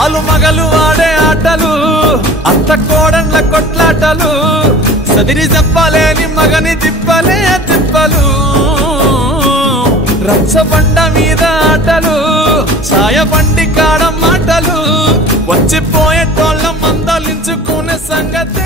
ఆలు మగలు ఆడే ఆటలు అత్త కోడళ్ళ కొట్లాటలు సదిరి చెప్పలేని మగని తిప్పలే తిప్పలు రచ్చబండ మీద ఆటలు సాయబండి కాడ మాటలు వచ్చిపోయేటోళ్ళ మందలించుకునే సంగతి